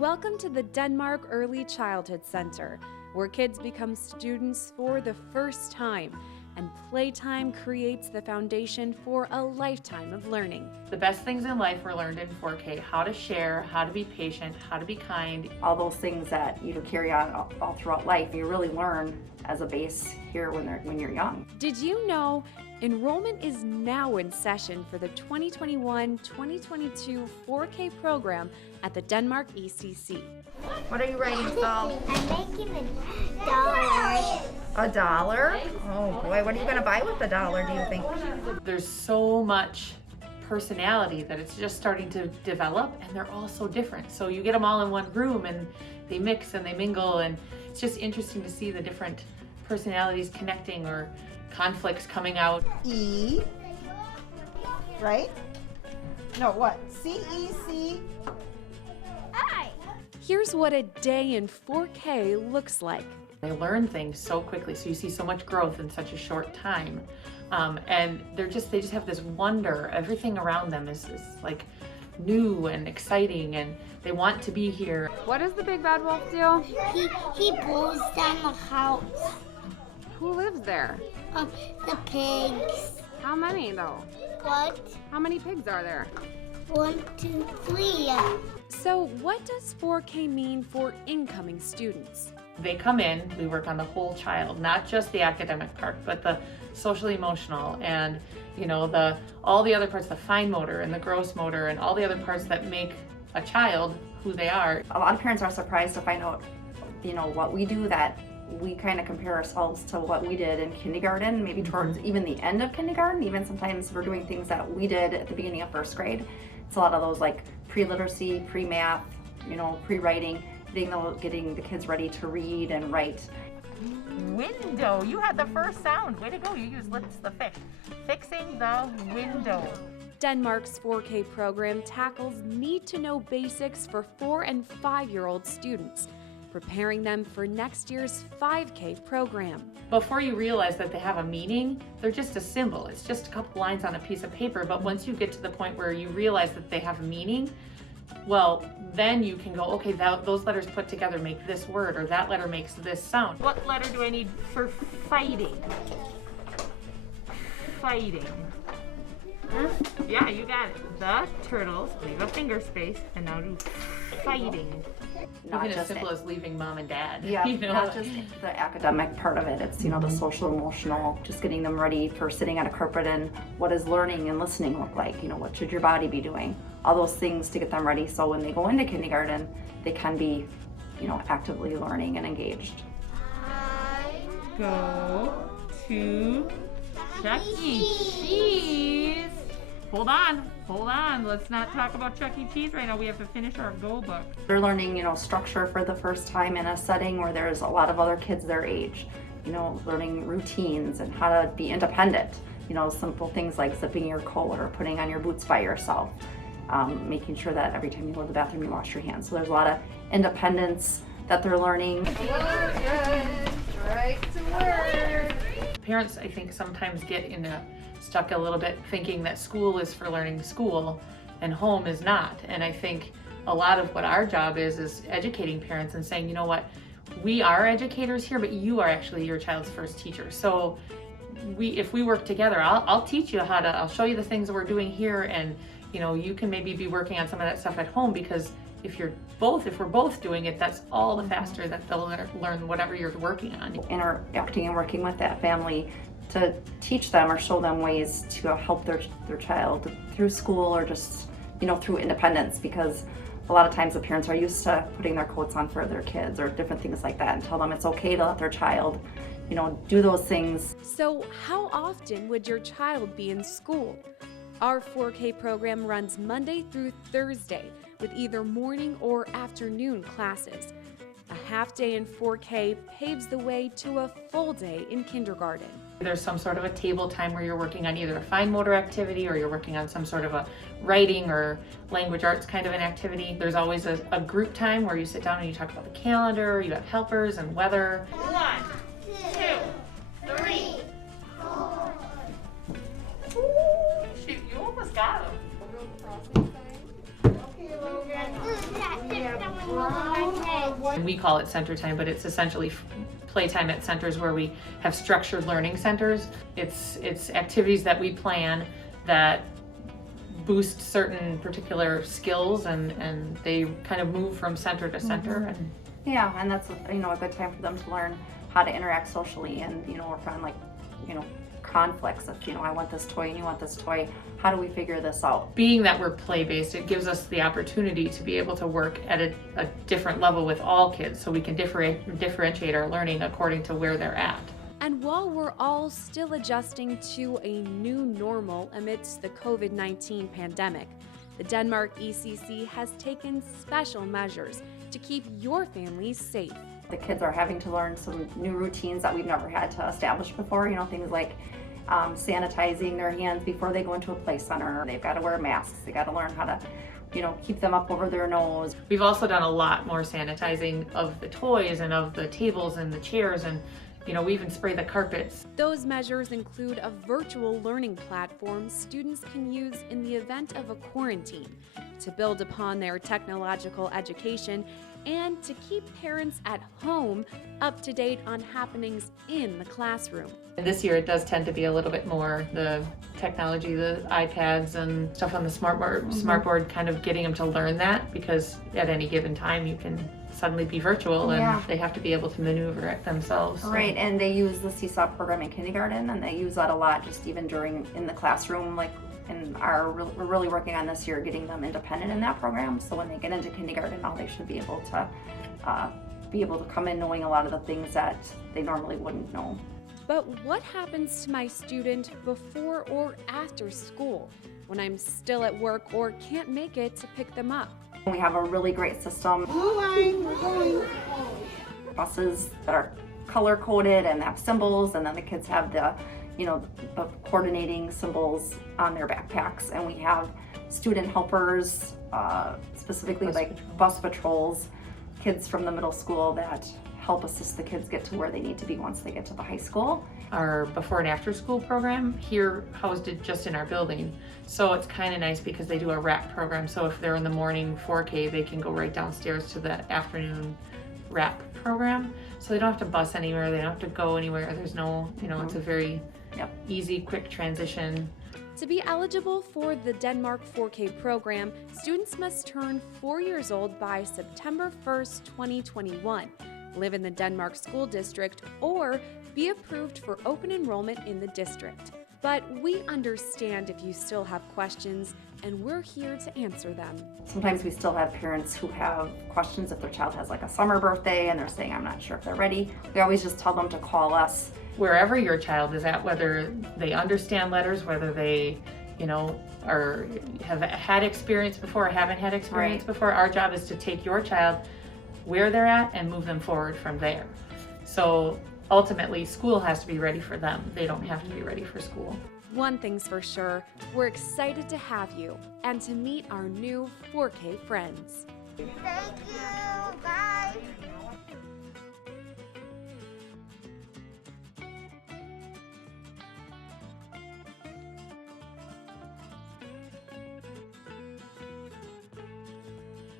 Welcome to the Denmark Early Childhood Center, where kids become students for the first time, and playtime creates the foundation for a lifetime of learning. The best things in life were learned in 4K: how to share, how to be patient, how to be kind. All those things that you carry on all throughout life, you really learn as a base here when you're young. Did you know enrollment is now in session for the 2021-2022 4K program at the Denmark ECC? What are you writing, Saul? I'm making $1. $1? Oh boy, what are you going to buy with $1, do you think? There's so much personality that it's just starting to develop, and they're all so different. So you get them all in one room and they mix and they mingle, and it's just interesting to see the different personalities connecting or conflicts coming out. E, right? No, what? C-E-C. Here's what a day in 4K looks like. They learn things so quickly, so you see so much growth in such a short time. And they just have this wonder. Everything around them is like new and exciting, and they want to be here. What does the big bad wolf do? He blows down the house. Who lives there? The pigs. How many though? What? How many pigs are there? 1, 2, 3. So what does 4K mean for incoming students? They come in, we work on the whole child, not just the academic part, but the social emotional and, you know, all the other parts, the fine motor and the gross motor and all the other parts that make a child who they are. A lot of parents are surprised to find out, you know, what we do, that we kind of compare ourselves to what we did in kindergarten, maybe towards even the end of kindergarten. Even sometimes we're doing things that we did at the beginning of first grade. It's a lot of those like pre-literacy, pre-math, you know, pre-writing, getting the kids ready to read and write. Window. You had the first sound. Way to go. You used lips the fish. Fixing the window. Denmark's 4K program tackles need-to-know basics for 4- and 5-year-old students, preparing them for next year's 5K program. Before you realize that they have a meaning, they're just a symbol. It's just a couple lines on a piece of paper, but once you get to the point where you realize that they have a meaning, well, then you can go, okay, those letters put together make this word, or that letter makes this sound. What letter do I need for fighting? Fighting. Huh? Yeah, you got it. The turtles, leave a finger space, and now do fighting. Not Even as just simple as leaving mom and dad. Yeah, you know? not just the academic part of it. It's, you know, the social emotional, just getting them ready for sitting on a carpet, and what does learning and listening look like? You know, what should your body be doing? All those things to get them ready so when they go into kindergarten, they can be, you know, actively learning and engaged. Go to Chuck E. Cheese. Hold on. Let's not talk about Chuck E. Cheese right now. We have to finish our Go book. They're learning, you know, structure for the first time in a setting where there's a lot of other kids their age. You know, learning routines and how to be independent. You know, simple things like zipping your coat or putting on your boots by yourself. Making sure that every time you go to the bathroom you wash your hands. So there's a lot of independence that they're learning. Right to work. Parents, I think, sometimes get stuck a little bit thinking that school is for learning school and home is not. And I think a lot of what our job is educating parents and saying, you know what, we are educators here, but you are actually your child's first teacher. So if we work together, I'll teach you I'll show you the things that we're doing here, and you know, you can maybe be working on some of that stuff at home, because if we're both doing it, that's all the faster that they'll learn whatever you're working on. Interacting and working with that family to teach them or show them ways to help their child through school, or just, you know, through independence, because a lot of times the parents are used to putting their coats on for their kids or different things like that, and tell them it's okay to let their child, you know, do those things. So how often would your child be in school? Our 4K program runs Monday through Thursday with either morning or afternoon classes. A half day in 4K paves the way to a full day in kindergarten. There's some sort of a table time where you're working on either a fine motor activity or you're working on some sort of a writing or language arts kind of an activity. There's always a group time where you sit down and you talk about the calendar, you have helpers and weather. 1, 2, 3, 4. Shoot, you almost got him. We have And we call it center time, but it's essentially playtime at centers where we have structured learning centers. It's activities that we plan that boost certain particular skills, and they kind of move from center to center. And Yeah, and that's a good time for them to learn how to interact socially and work on conflicts. If I want this toy and you want this toy, how do we figure this out? being that we're play-based, it gives us the opportunity to be able to work at a different level with all kids, so we can differentiate our learning according to where they're at. And while we're all still adjusting to a new normal amidst the COVID-19 pandemic, the Denmark ECC has taken special measures to keep your families safe. The kids are having to learn some new routines that we've never had to establish before, things like sanitizing their hands before they go into a play center. They've got to wear masks. They got to learn how to keep them up over their nose. We've also done a lot more sanitizing of the toys and of the tables and the chairs, and we even spray the carpets. Those measures include a virtual learning platform students can use in the event of a quarantine to build upon their technological education and to keep parents at home up to date on happenings in the classroom. And this year it does tend to be a little bit more the technology, the iPads and stuff on the smartboard, kind of getting them to learn that, because at any given time you can suddenly be virtual and they have to be able to maneuver it themselves. So. Right, and they use the Seesaw program in kindergarten, and they use that a lot just even in the classroom, we're really working on this year getting them independent in that program, so when they get into kindergarten now they should be able to come in knowing a lot of the things that they normally wouldn't know. But what happens to my student before or after school when I'm still at work or can't make it to pick them up? We have a really great system. Blue line, we're going. Buses that are color coded and have symbols, and then the kids have the coordinating symbols on their backpacks, and we have student helpers, specifically bus patrols, kids from the middle school that help assist the kids get to where they need to be once they get to the high school. Our before and after school program here housed it just in our building, so it's kind of nice because they do a wrap program, so if they're in the morning 4K they can go right downstairs to the afternoon wrap program, so they don't have to bus anywhere, they don't have to go anywhere, there's no, it's a very easy, quick transition. To be eligible for the Denmark 4K program, students must turn 4 years old by September 1st, 2021, live in the Denmark School District, or be approved for open enrollment in the district. But we understand if you still have questions, and we're here to answer them. Sometimes we still have parents who have questions if their child has a summer birthday and they're saying, I'm not sure if they're ready. We always just tell them to call us. Wherever your child is at, whether they understand letters, whether they, have had experience before or haven't had experience before, our job is to take your child where they're at and move them forward from there. So ultimately, school has to be ready for them. They don't have to be ready for school. One thing's for sure, we're excited to have you and to meet our new 4K friends. Thank you. Bye.